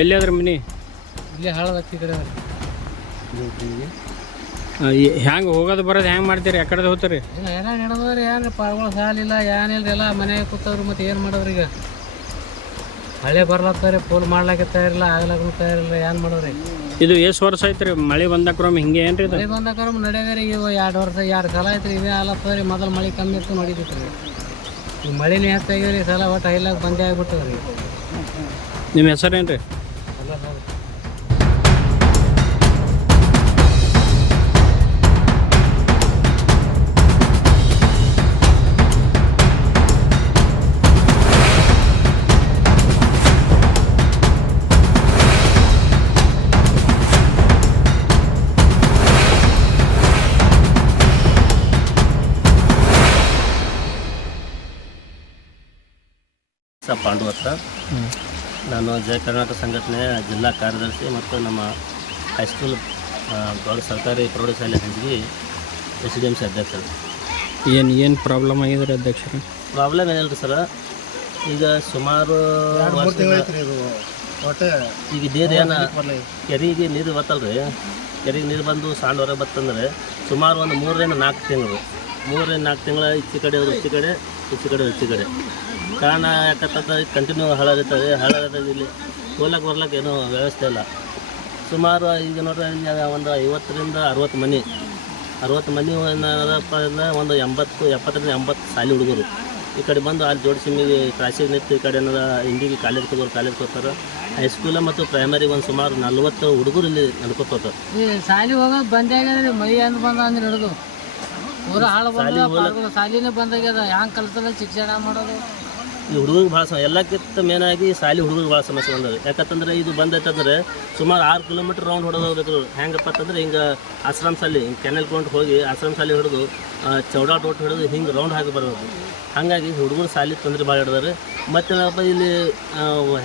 ಎಲ್ಲಿ ಅದ್ರ ಮನೆ? ಇಲ್ಲಿ ಹಾಳದತ್ತಿ ಕಡೆ ಹ್ಯಾಂಗೆ ಹೋಗೋದು ಬರೋದು ಹೆಂಗೆ ಮಾಡ್ತೀರಿ? ಆ ಕಡೆ ಹೋಗ್ತಾರೆ ಏನ ನಡೆದವ್ರಿ ಏನು ಪಾರ್ಗಳು ಸಾಲಿಲ್ಲ ಏನಿಲ್ಲ ಎಲ್ಲ ಮನೆಗೆ ಕೂತವ್ರು. ಮತ್ತು ಏನು ಮಾಡೋರು ಈಗ? ಮಳೆ ಬರ್ಲತ್ತಾರೆ, ಪೋಲ್ ಮಾಡ್ಲಾಕ ತಯಾರಿಲ್ಲ, ಆಗ್ಲಾಕ ತಯಾರಿಲ್ಲ, ಏನು ಮಾಡೋರಿ? ಇದು ಎಷ್ಟು ವರ್ಷ ಐತ್ರಿ ಮಳೆ ಬಂದಕ್ರಮ ಹಿಂಗೆ ಏನ್ರಿ? ಮಳೆ ಬಂದಕ್ರಮ ನಡೆಯದ್ರಿ. ಇವು 2 ವರ್ಷ 2 ಸಲ ಐತ್ರಿ. ಇದೇ ಆಲತ್ತದ್ರಿ. ಮೊದಲು ಮಳೆ ಕಮ್ಮಿ ಇತ್ತು, ನಡೀತಿತ್ತು ರೀ. ಈಗ ಮಳೆನೇ ಹೆಚ್ಚಾಗ್ಯದ್ರಿ. ಈ ಸಲ ಒಟ್ಟು ಹೈಲಾಗ ಬಂದೇ ಆಗ್ಬಿಟ್ಟದ್ರಿ. ನಿಮ್ಮ ಹೆಸರೇನು ರೀ? ಪಾಂಡು ಅಂತ. ನಾನು ಜಯ ಕರ್ನಾಟಕ ಸಂಘಟನೆಯ ಜಿಲ್ಲಾ ಕಾರ್ಯದರ್ಶಿ ಮತ್ತು ನಮ್ಮ ಹೈಸ್ಕೂಲ್ ದೊಡ್ಡ ಸರ್ಕಾರಿ ಪ್ರೌಢಶಾಲೆ ಹಂಚಿಗೆ SDMC ಅಧ್ಯಕ್ಷರು. ಏನು ಪ್ರಾಬ್ಲಮ್ ಆಗಿದೆ ರೀ ಅಧ್ಯಕ್ಷರು? ಪ್ರಾಬ್ಲಮ್ ಏನಿಲ್ಲ ರೀ ಸರ. ಈಗ ಸುಮಾರು ಈಗ ನೀರು ಏನು ಕೆರೆಗೆ ನೀರು ಬರ್ತಲ್ಲ ರೀ, ಕೆರೆಗೆ ನೀರು ಬಂದು ಸಣ್ಣ ಹೊರಗೆ ಬರ್ತಂದ್ರೆ ಸುಮಾರು ಒಂದು 3 ರಿಂದ 4 ತಿಂಗಳು 3 ರಿಂದ 4 ತಿಂಗಳ ಈಚೆ ಕಡೆ ಈಚೆ ಕಡೆ ಈಚೆ ಕಡೆ ಈಚೆ ಕಡೆ. ಕಾರಣ ಯಾಕಂತಂದ್ರೆ ಕಂಟಿನ್ಯೂ ಹಳ್ಳ ಇರ್ತದೆ. ಹಳ್ಳದ ಇಲ್ಲಿ ಹೋಗ್ಲಕ್ಕೆ ಬರ್ಲಕ್ಕೆ ಏನೂ ವ್ಯವಸ್ಥೆ ಇಲ್ಲ. ಸುಮಾರು ಈಗ ನೋಡ್ರಿ ಒಂದು 50 ರಿಂದ 60 ಮನೆ 60 ಮನೆ ಏನಪ್ಪ ಅಂದ್ರೆ ಒಂದು 70 ರಿಂದ 80 ಶಾಲೆ ಹುಡುಗರು ಈ ಕಡೆ ಬಂದು ಅಲ್ಲಿ ಜೋಡಿಸಿಮಿಗೆ ಕ್ರಾಸಿಗೆ ನಿಂತು ಈ ಕಡೆ ಏನಾರ ಹಿಂದಿಗೆ ಕಾಲೇಜ್ ಹೋಗ್ತಾರೆ. ಹೈಸ್ಕೂಲ ಮತ್ತು ಪ್ರೈಮರಿಗೆ ಒಂದು ಸುಮಾರು 40 ಹುಡುಗರು ಇಲ್ಲಿ ನಡ್ಕೊತಾರೆ. ಈ ಶಾಲೆ ಹೋಗೋದು ಬಂದೇ ಆಗ್ಯದ. ಮೈ ಅಂದ್ ಬಂದ ಅಂದ್ರೆ ಹಿಡಿದು ಪೂರ ಹಾಳು ಬಂದ ಶಾಲಿನೇ ಬಂದಾಗ್ಯದ. ಹ್ಯಾಂಗೆ ಕಲ್ತದ ಶಿಕ್ಷಣ ಮಾಡೋದು? ಈ ಹುಡುಗರಿಗೆ ಭಾಳ ಎಲ್ಲಕ್ಕಿಂತ ಮೇನಾಗಿ ಶಾಲೆ ಹುಡುಗರಿಗೆ ಭಾಳ ಸಮಸ್ಯೆ ಬಂದது. ಯಾಕಂತಂದ್ರೆ ಇದು ಬಂದೈತಂದ್ರೆ ಸುಮಾರು 6 ಕಿಲೋಮೀಟ್ರ್ ರೌಂಡ್ ಹೊಡೆದು ಹೋಗ್ಬೇಕು. ಹೆಂಗಪ್ಪ ಅಂತಂದ್ರೆ ಹಿಂಗೆ ಆಶ್ರಮ ಶಾಲೆ ಹಿಂಗೆ ಕೆನಲ್ ಕೊಂಡು ಹೋಗಿ ಆಶ್ರಮ ಶಾಲೆ ಹಿಡಿದು ಚೌಡಾ ಟೋಟ್ ಹಿಡಿದು ಹಿಂಗೆ ರೌಂಡ್ ಹಾಕಿ ಬರಬೇಕು. ಹಾಗಾಗಿ ಹುಡುಗರು ಶಾಲೆ ತೊಂದರೆ ಭಾಳ ಹಿಡಿದಾರೆ. ಮತ್ತು ಇಲ್ಲಿ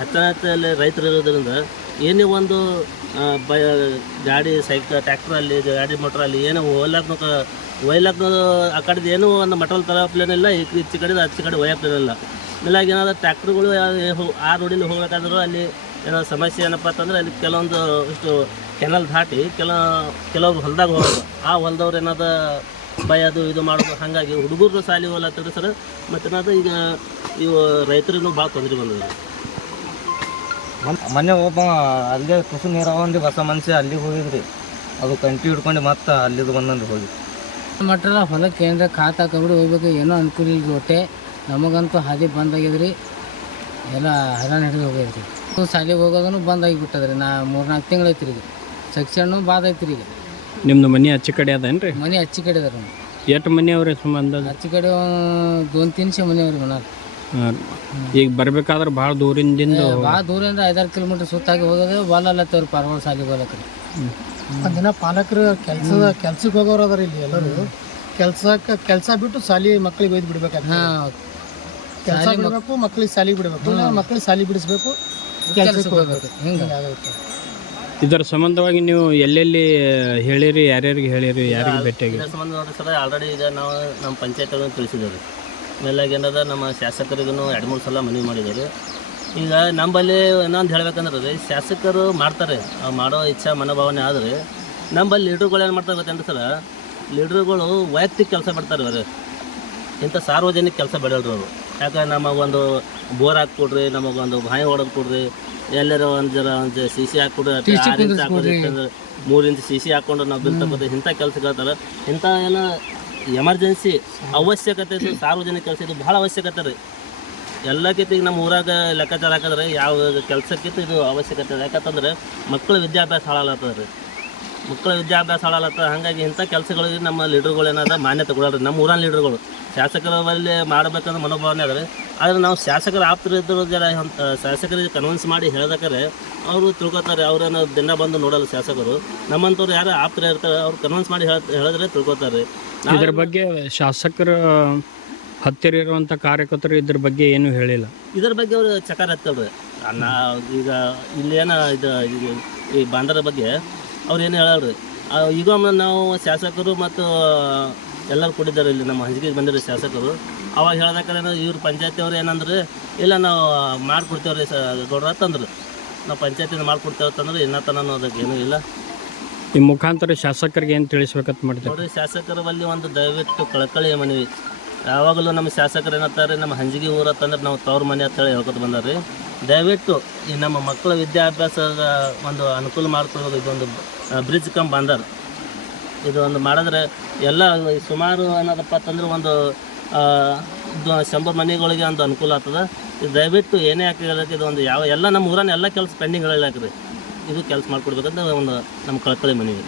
ಹೆಚ್ಚಲ್ಲಿ ರೈತರು ಇರೋದ್ರಿಂದ ಏನೇ ಒಂದು ಗಾಡಿ ಟ್ಯಾಕ್ಟ್ರಲ್ಲಿ ಗಾಡಿ ಮೋಟ್ರಲ್ಲಿ ಏನೋ ಒಯ್ಲಾಕ ಆ ಕಡೆದು ಏನೂ ಒಂದು ಮಟಲ್ ತರಪ್ಲೇನಿಲ್ಲ, ಈಚೆ ಕಡೆ ಆಚೆ ಕಡೆ ಒಯ್ಯಪ್ಲೇನಿಲ್ಲ. ಮೇಲಾಗಿ ಏನಾದರೂ ಟ್ಯಾಕ್ಟ್ರುಗಳು ಆ ರೋಡಿಲ್ಲಿ ಹೋಗ್ಬೇಕಾದ್ರೂ ಅಲ್ಲಿ ಏನೋ ಸಮಸ್ಯೆ ಏನಪ್ಪ ಅಂತಂದ್ರೆ ಅಲ್ಲಿ ಕೆಲವೊಂದು ಇಷ್ಟು ಕೆನಲ್ ದಾಟಿ ಕೆಲವ್ರು ಹೊಲ್ದಾಗ ಹೋಗೋದು. ಆ ಹೊಲ್ದವ್ರು ಏನಾದ ಅದು ಇದು ಮಾಡೋದು. ಹಾಗಾಗಿ ಹುಡುಗರು ಶಾಲೆ ಹೋಗ್ಲತ್ತಿದ್ರು ಸರ್. ಮತ್ತು ಏನಾದ್ರು ಈಗ ಇವು ರೈತರಿಗೂ ಭಾಳ ತೊಂದರೆ ಬಂದಿದೆ. ಮೊನ್ನೆ ಒಬ್ಬ ಅಲ್ಲೇ ಕುಸು ನೀರಾವಂದು ಹೊಸ ಮನುಷ್ಯ ಅಲ್ಲಿಗೆ ಹೋಗಿದ್ರಿ. ಅದು ಕಂಟಿ ಹಿಡ್ಕೊಂಡು ಮತ್ತೆ ಅಲ್ಲಿದು ಬಂದಂದು ಹೋಗಿ ಮಟ್ಟ ಹೊಲಕ್ಕೆ ಏನಾರ ಖಾತಾ ಕಬಡಿ ಹೋಗ್ಬೇಕು. ಏನೋ ಅನುಕೂಲ ಇಲ್ಲ. ಒಟ್ಟೆ ನಮಗಂತೂ ಹಾದಿ ಬಂದಾಗ್ಯದ್ರಿ. ಎಲ್ಲ ಹರಾನ್ ಹಿಡಿದು ಹೋಗ್ಯದ್ರಿ. ಶಾಲೆಗೆ ಹೋಗೋದನ್ನು ಬಂದಾಗಿಬಿಟ್ಟದ್ರಿ. 3-4 ತಿಂಗಳು ಐತ್ರಿ. ಈಗ ಶಿಕ್ಷಣ ಬಾದ್ ಐತ್ರಿ. ಈಗ ನಿಮ್ಮದು ಮನೆ ಹಚ್ಚಿ ಕಡೆ ಅದೇನು ರೀ? ಮನೆ ಹಚ್ಚಿ ಕಡೆ ಅದ ರೀ. ಎಷ್ಟು ಮನೆ ಅವ್ರಿ ಸಂಬಂಧ? ಹಚ್ಚಿ ಕಡೆ 2-3 ಮನೆ ಅವ್ರಿ ಮನಾರ. ಈಗ ಬರ್ಬೇಕಾದ್ರೆ ಭಾಳ ದೂರಿಂದ ಭಾಳ ದೂರಿಂದ 5-6 ಕಿಲೋಮೀಟ್ರ್ ಸುತ್ತಾಗಿ ಹೋಗೋದು. ಬಾಲಲ್ಲತ್ತವ್ರಿ ಪಾರ್ವಾಳ ಶಾಲೆಗೆ ಹೋಗ್ಲಕ್ರಿ. ಒಂದಿನ ಪಾಲಕರು ಕೆಲ್ಸಕ್ಕೆ ಹೋಗೋರು ಅದಾರ ಇಲ್ಲಿ. ಎಲ್ಲರೂ ಕೆಲಸ ಬಿಟ್ಟು ಶಾಲೆ ಮಕ್ಕಳಿಗೆ ಒಯ್ದು ಬಿಡ್ಬೇಕಾಗ್ತದೆ. ಕೆಲಸ ಬಿಡಬೇಕು, ಮಕ್ಕಳಿಗೆ ಶಾಲೆಗೆ ಬಿಡಬೇಕು, ಮಕ್ಕಳಿಗೆ ಶಾಲೆ ಬಿಡಿಸ್ಬೇಕು, ಕೆಲಸಕ್ಕೆ ಹೋಗ್ಬೇಕು. ಹಿಂಗೆ ಆಗುತ್ತೆ. ಇದರ ಸಂಬಂಧವಾಗಿ ನೀವು ಎಲ್ಲೆಲ್ಲಿ ಹೇಳಿರಿ? ಯಾರ್ಯಾರಿಗೆ ಹೇಳಿರಿ? ಯಾರಿಗೆ ಭೇಟಿಯಾಗಿ? ಇದರ ಸಂಬಂಧ ನೋಡಿರಿ ಸರ್, ಆಲ್ರೆಡಿ ಈಗ ನಾವು ನಮ್ಮ ಪಂಚಾಯತ್ಗಳನ್ನು ತಿಳಿಸಿದ್ದೇವೆ. ಮೇಲಾಗಿ ಏನದ ನಮ್ಮ ಶಾಸಕರಿಗೂ 2-3 ಸಲ ಮನವಿ ಮಾಡಿದ್ದಾರೆ. ಈಗ ನಮ್ಮಲ್ಲಿ ಇನ್ನೊಂದು ಹೇಳ್ಬೇಕಂದ್ರೆ ರೀ, ಶಾಸಕರು ಮಾಡ್ತಾರೆ, ಮಾಡೋ ಇಚ್ಛಾ ಮನೋಭಾವನೆ. ಆದರೆ ನಮ್ಮಲ್ಲಿ ಲೀಡ್ರುಗಳು ಏನು ಮಾಡ್ತಾರೆ ಗೊತ್ತೇನು ಸರ್? ಲೀಡ್ರುಗಳು ವೈಯಕ್ತಿಕ ಕೆಲಸ ಬಿಡ್ತಾರೆ. ಅವರು ಇಂಥ ಸಾರ್ವಜನಿಕ ಕೆಲಸ ಬಿಡಲ್ರಿ ಅವರು. ಯಾಕಂದ್ರೆ ನಮಗೊಂದು ಬೋರ್ ಹಾಕ್ಕೊಡ್ರಿ, ನಮಗೊಂದು ಬಾಯಿ ಹೊಡೆದು ಕೊಡ್ರಿ, ಎಲ್ಲರೂ ಒಂದು CC ಹಾಕ್ಕೊಡ್ರಿ, 6 ಇಂಚ್ ಹಾಕೋದ್ರಿ, 3 ಇಂಚ್ CC ಹಾಕ್ಕೊಂಡು ನಾವು ಬಿಲ್ ತಗೋದು. ಇಂಥ ಕೆಲಸ ಹೇಳ್ತಾರೆ. ಇಂಥ ಏನೋ ಎಮರ್ಜೆನ್ಸಿ ಅವಶ್ಯಕತೆ ಇದು. ಸಾರ್ವಜನಿಕ ಕೆಲಸ ಇದು ಭಾಳ ಅವಶ್ಯಕತೆ ರೀ. ಎಲ್ಲಕ್ಕಿಂತ ಈಗ ನಮ್ಮ ಊರಾಗ ಲೆಕ್ಕಾಚಾರ ಹಾಕಿದ್ರೆ ಯಾವ ಕೆಲಸಕ್ಕಿಂತ ಇದು ಅವಶ್ಯಕತೆ ಇದೆ. ಯಾಕಂತಂದ್ರೆ ಮಕ್ಕಳ ವಿದ್ಯಾಭ್ಯಾಸ ಹಾಳಾಗ್ತದೆ ರೀ. ಮಕ್ಕಳ ವಿದ್ಯಾಭ್ಯಾಸ ಹಾಳಾಗ್ತದೆ. ಹಾಗಾಗಿ ಇಂಥ ಕೆಲಸಗಳಿಗೆ ನಮ್ಮ ಲೀಡರ್ಗಳು ಏನಾದ ಮಾನ್ಯತೆ ಕೊಡೋರಿ. ನಮ್ಮ ಊರಿನ ಲೀಡರ್ಗಳು ಶಾಸಕರ ಬಳಿ ಮಾಡಬೇಕಂದ್ರೆ ಮನೋಭಾವನೆ ಅದ ರೀ. ಆದರೆ ನಾವು ಶಾಸಕರ ಆಪ್ತರಿದ್ದರು ಜರ ಶಾಸಕರಿಗೆ ಕನ್ವಿನ್ಸ್ ಮಾಡಿ ಹೇಳ್ಬೇಕಾರೆ ಅವರು ತಿಳ್ಕೊತಾರೆ. ಅವ್ರೇನು ದಿನ ಬಂದು ನೋಡಲ್ಲ ಶಾಸಕರು. ನಮ್ಮಂಥವ್ರು ಯಾರು ಆಪ್ತರ ಇರ್ತಾರೆ ಅವ್ರು ಕನ್ವಿನ್ಸ್ ಮಾಡಿ ಹೇಳಿದ್ರೆ ತಿಳ್ಕೊತಾರೆ. ಇದ್ರ ಬಗ್ಗೆ ಶಾಸಕರ ಹತ್ತಿರ ಇರುವಂಥ ಕಾರ್ಯಕರ್ತರು ಇದ್ರ ಬಗ್ಗೆ ಏನೂ ಹೇಳಿಲ್ಲ. ಇದ್ರ ಬಗ್ಗೆ ಅವರು ಚಕಾರ ಹತ್ತಲ್ರಿ. ಈಗ ಇಲ್ಲೇನ ಇದು ಈ ಬಾಂಧರ ಬಗ್ಗೆ ಅವ್ರು ಏನು ಹೇಳಲ್ರಿ. ಈಗ ನಾವು ಶಾಸಕರು ಮತ್ತು ಎಲ್ಲರೂ ಕೊಟ್ಟಿದ್ದಾರೆ. ಇಲ್ಲಿ ನಮ್ಮ ಹಂಚಿಗೆಗೆ ಬಂದಿರೋ ಶಾಸಕರು ಅವಾಗ ಹೇಳ್ದಾಕಂದ್ರೆ ಇವ್ರು ಪಂಚಾಯತಿ ಅವ್ರು ಏನಂದ್ರೆ ಇಲ್ಲ ನಾವು ಮಾಡಿಕೊಡ್ತೇವ್ರಿ ಗೌಡ್ರ ಅಂತಂದ್ರು. ನಾವು ಪಂಚಾಯತಿಂದ ಮಾಡ್ಕೊಡ್ತೇವೆ ಅಂತಂದ್ರೆ ಇನ್ನೂ ತನೂ ಅದಕ್ಕೆ ಏನೂ ಇಲ್ಲ. ಈ ಮುಖಾಂತರ ಶಾಸಕರಿಗೆ ಏನು ತಿಳಿಸ್ಬೇಕಂತ ಮಾಡ್ತಾರೆ? ನೋಡಿರಿ, ಶಾಸಕರ ಬಳಿ ಒಂದು ದಯವಿಟ್ಟು ಕಳಕಳಿಯ ಮನವಿ. ಯಾವಾಗಲೂ ನಮ್ಮ ಶಾಸಕರು ಏನಂತಾರೆ, ನಮ್ಮ ಹಂಜಿಗೆ ಊರತ್ತಂದ್ರೆ ನಾವು ತವ್ರ ಮನೆ ಅಂತೇಳಿ ಹೇಳ್ಕೊತ ಬಂದಾರೆ. ದಯವಿಟ್ಟು ಈ ನಮ್ಮ ಮಕ್ಕಳ ವಿದ್ಯಾಭ್ಯಾಸದ ಒಂದು ಅನುಕೂಲ ಮಾಡ್ಕೊಳ್ಳೋದು ಇದೊಂದು ಬ್ರಿಡ್ಜ್ ಕಮ್ ಬಂದಾರ. ಇದು ಒಂದು ಮಾಡಿದ್ರೆ ಎಲ್ಲ ಸುಮಾರು ಏನದಪ್ಪ ಅಂತಂದ್ರೆ ಒಂದು 100 ಮನೆಗಳಿಗೆ ಒಂದು ಅನುಕೂಲ ಆಗ್ತದೆ. ಇದು ದಯವಿಟ್ಟು ಏನೇ ಹಾಕಿರೋದಕ್ಕೆ ಇದು ಒಂದು ಎಲ್ಲ ನಮ್ಮ ಊರನ್ನ ಎಲ್ಲ ಕೆಲಸ ಪೆಂಡಿಂಗ್ ಹೇಳಾಕ್ರಿ, ಇದು ಕೆಲಸ ಮಾಡಿಕೊಡ್ಬೇಕಂತ ಒಂದು ನಮ್ಮ ಕಳಕಳಿ ಮನವಿ.